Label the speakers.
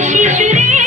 Speaker 1: 失去你